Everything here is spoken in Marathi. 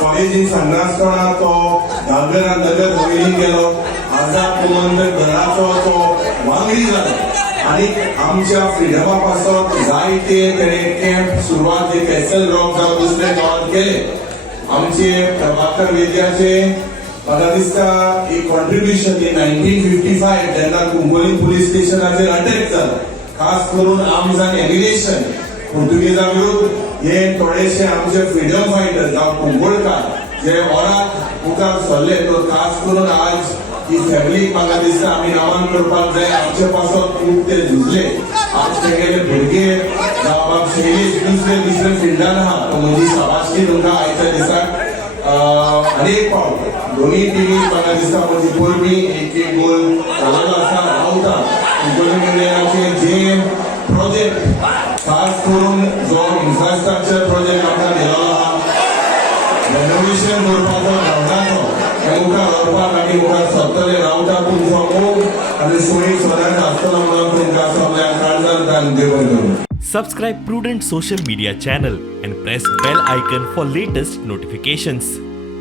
कॉलेजीन संडासतळा तो धागरान नगर वयलीन गेलो आझाद कुमंत घराचो तो वांगडी जालो आणि आमच्या फ्रीडमा पासून जायते तेणे कॅम्प सुरवात जे कॅसल रॉक जावं दुसऱ्या गावात केले आमचे प्रभाकर वेद्याचे म्हाका दिसता एक कॉन्ट्रिब्युशन इन 1955 जेन्ना कुंकोलीम पुलीस स्टेशनाचेर अटॅक जालो खास करून आर्म्स अँड एम्युनिशन पुर्तुगेजा विरुद्ध हे थोडेशे आमचे फ्रीडम फायटर जावं कुंकोळकार जे ओराक मुखार सरले तो खास करून आज ही फॅमिली म्हाका दिसता आमी नामान करपाक जाय आमचे पासून खूब ते झुजले आज तेगेले भुरगे जावं शैलीश दुसरे फिल्डान आहा तो म्हजी शाबासकी तुमकां आयच्या दिसाक अनेक पावट दोन्ही टीमी म्हाका दिसता म्हजी पोरमी एक गोल घालून आसा रावता कुंकोलीम युनियनाचे जे प्रोजेक्ट खास करून जो इन्फ्रास्ट्रक्चर प्रोजेक्ट आमकां दिलो आहा रेनोवेशन करपाचो रावणाचो हे मुखार व्हरपाक आनी मुखार सरतले रावता तुमचो मोग आनी सोयीक सदांच आसतलो म्हणून तुमकां सगळ्यांक काळजान देव बरें करूं. Subscribe Prudent social media channel and press bell icon for latest notifications.